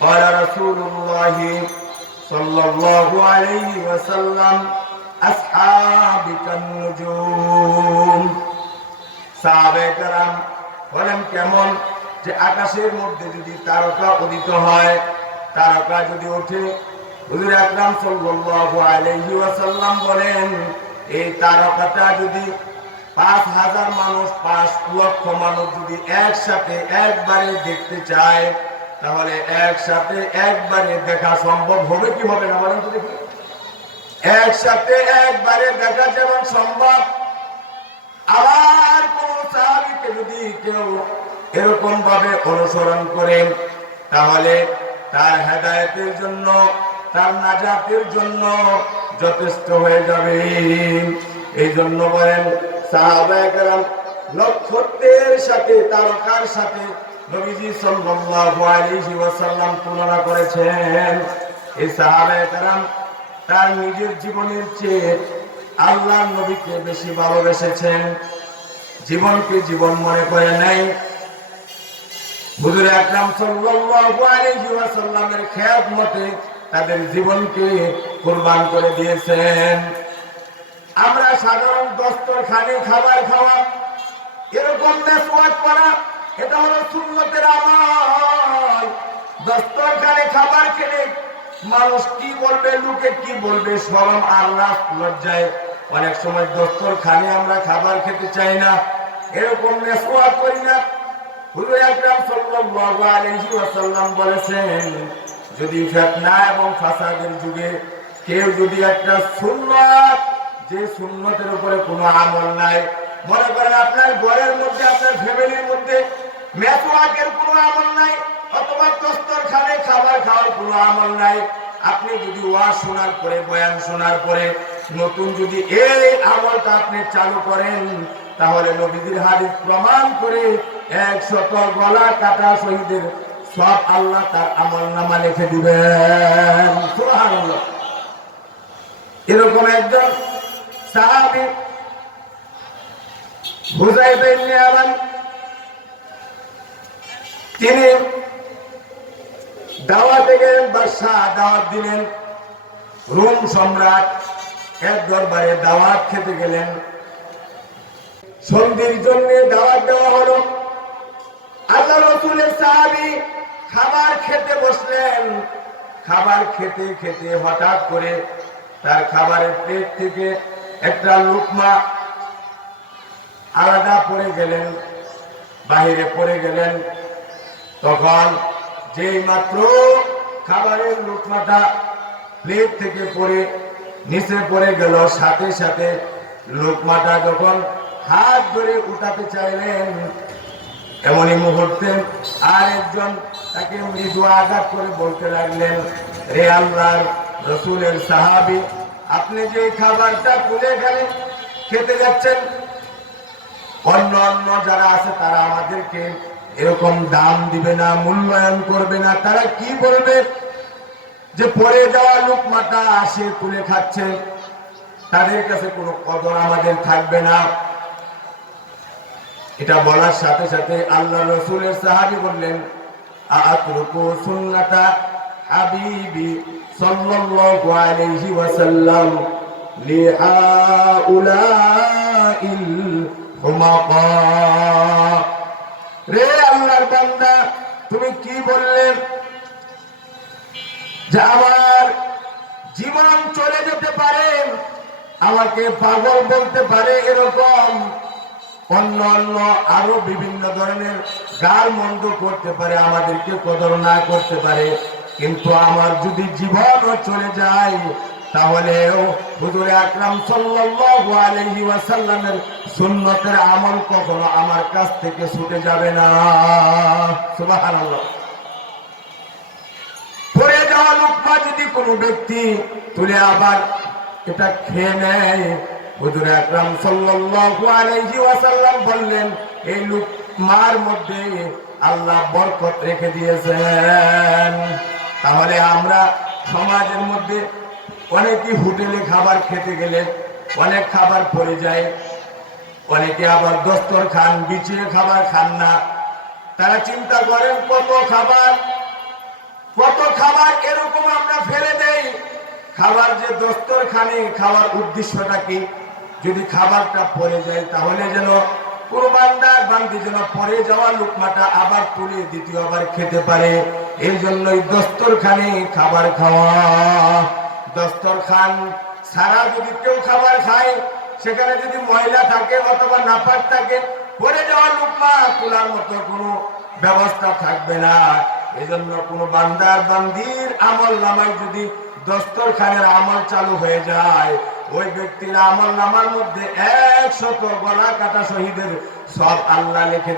قال رسول الله صلى الله عليه وسلم أصحابي كالنجوم সাহাবায়ে কেরাম বলেন কেমন যে আকাশের মধ্যে যদি তারকা উদিত হয়, তারকা যদি ওঠে, হুজুর আকরাম সাল্লাল্লাহু আলাইহি ওয়াসাল্লাম বলেন এই তারকাটা যদি ৫,০০০ মানুষ ৫ লক্ষ মানুষ যদি একসাথে একবারে দেখতে চায়, তাহলে একসাথে একবারে দেখা সম্ভব হবে কি হবে না বলেন তো দেখি। একসাথে একবারে দেখা যেমন সম্ভব, আবার কোন সাহাবীকে যদি কেউ এরকম ভাবে অনুসরণ করেন তাহলে তার হেদায়েতের জন্য, তার নাজাতের জন্য যথেষ্ট হয়ে যাবে। এই জন্য বলেন সাহাবায়ে কেরাম নক্ষত্রের সাথে তারকার সাথে নবীজি সাল্লাল্লাহু আলাইহি ওয়াসাল্লাম তুলনা করেছেন। এই সাহাবায়ে কেরাম তার নিজের জীবনের চেয়ে আল্লাহর নবীকে বেশি ভালোবেসেছেন, জীবনকে জীবন মনে করে নাই। হুজুর আকরাম সাল্লাল্লাহু আলাইহি ওয়াসাল্লামের খেদমতে তাদের জীবনকে কুরবান করে দিয়েছেন। আমরা সাধারণ দস্তরখানে খাবার খাওয়া, এরকম মেসওয়াক করা, এটা হলো সুন্নতের আমল। দস্তরখানে খাবার খেলে মানুষ কি বলবে, লোকে কি বলবে, শরম আর লজ্জায় অনেক সময় দস্তরখানে আমরা খাবার খেতে চাই না, এরকম মেসওয়াক করি না। হুজুর আকরাম সাল্লাল্লাহু আলাইহি ওয়াসাল্লাম বলেছেন যদি ফিতনা এবং ফাসাদের যুগে কেউ যদি একটা সুন্নাত, যে সুন্নতের উপরে কোনো আমল নাই, মনে করেন আপনার ঘরের মধ্যে, আপনার ফ্যামিলির মধ্যে মেসওয়াকের কোনো আমল নাই, অথবা দস্তরখানে খাবার খাওয়ার কোনো আমল নাই, আপনি যদি ওয়াজ শোনার পরে, বয়ান শোনার পরে নতুন যদি এই আমলটা আপনি চালু করেন, তাহলে নবীজির হাদিস প্রমাণ করে ১০০ গলা কাটা শহীদের সব আল্লাহ তার আমলনামা লিখে দিবেন। সুবহানাল্লাহ। এরকম একজন সাহাবী হুযায়ফা ইবনে ইয়ামান, তিনি দাওয়াতে গেলেন, বাদশাহ দাওয়াত দিলেন, রোম সম্রাট এক দরবারে দাওয়াত খেতে গেলেন। সন্ধির জন্য দাওয়াত দেওয়া হলো। আল্লাহ রাসূলের সাহাবী খাবার খেতে বসলেন। খাবার খেতে খেতে হঠাৎ করে তার খাবারের প্লেট থেকে একটা লুকমা আলাদা পড়ে গেলেন, বাহিরে পড়ে গেলেন। তখন যেই মাত্র খাবারের লুকমাটা প্লেট থেকে পড়ে নিচে পড়ে গেল, সাথে সাথে লুকমাটা যখন হাত ধরে উঠাতে চাইলেন, এমনই মুহূর্তে আরেকজন তাকে মৃদু আঘাত করে বলতে লাগলেন, রে আল্লাহর রাসূলের সাহাবী, আপনি যে খাবারটা তুলে খেতে যাচ্ছেন, অন্য অন্য যারা আছে তারা আমাদেরকে এরকম দাম দিবে না, মূল্যায়ন করবে না। তারা কি বলবে যে পড়ে যাওয়া লুকমাটা আসে তুলে খাচ্ছে, তাদের কাছে কোনো কদর আমাদের থাকবে না। এটা বলার সাথে সাথে আল্লাহ রাসূলের সাহাবী বললেন, আতরুকু সুন্নাতা হাবিবি সাল্লাল্লাহু আলাইহি ওয়াসাল্লাম লিহাউলাইল হুমাকা। রে আল্লাহর বান্দা, তুমি কি বললে যে আমার জীবন চলে যেতে পারে, আমাকে পাগল বলতে পারে, এরকম অন্য অন্য আরো বিভিন্ন ধরনের গাল মন্দ করতে পারে, আমাদেরকে কদর না করতে পারে, কিন্তু আমার যদি জীবনও চলে যায় তাহলে হুজুর আকরাম সাল্লাল্লাহু আলাইহি ওয়াসাল্লামের সুন্নতের আমল কখনো আমার কাছ থেকে ছুটে যাবে না। সুবহানাল্লাহ। পড়ে যাওয়া লুকমা যদি কোনো ব্যক্তি তুলে আবার এটা খেয়ে নেয়, হুজুর আকরাম সাল্লাল্লাহু আলাইহি ওয়াসাল্লাম বললেন এই লুকমার মধ্যে আল্লাহ বরকত রেখে দিয়েছেন। তাহলে আমরা সমাজের মধ্যে অনেকে হোটেলে খাবার খেতে গেলে অনেক খাবার পড়ে যায়, অনেকে আবার দস্তরখান বিছিয়ে খাবার খান না। তারা চিন্তা করেন কত খাবার, কত খাবার এরকম আমরা ফেলে দেই। খাবার যে দস্তরখানে খাওয়ার উদ্দেশ্যটা কি? যদি খাবারটা পড়ে যায় তাহলে যেন কোন বান্দার বান্দি যেন পড়ে যাওয়া লুকমাটা আবার তুলে দ্বিতীয়বার খেতে পারে। এই জন্যই দস্তরখানে খাবার খাওয়া। দস্তরখান সারা যদি কেউ খাবার খায়, সেখানে যদি ময়লা থাকে অথবা নাপাক থাকে, পড়ে যাওয়া লুকমা তোলার মতো কোনো ব্যবস্থা থাকবে না। এজন্য কোনো বান্দার বান্দির আমল নামায় যদি দস্তরখানের আমল চালু হয়ে যায়, ওই ব্যক্তির আমল নামার মধ্যে 100 গলা কাটা শহীদের সব আল্লাহ লিখে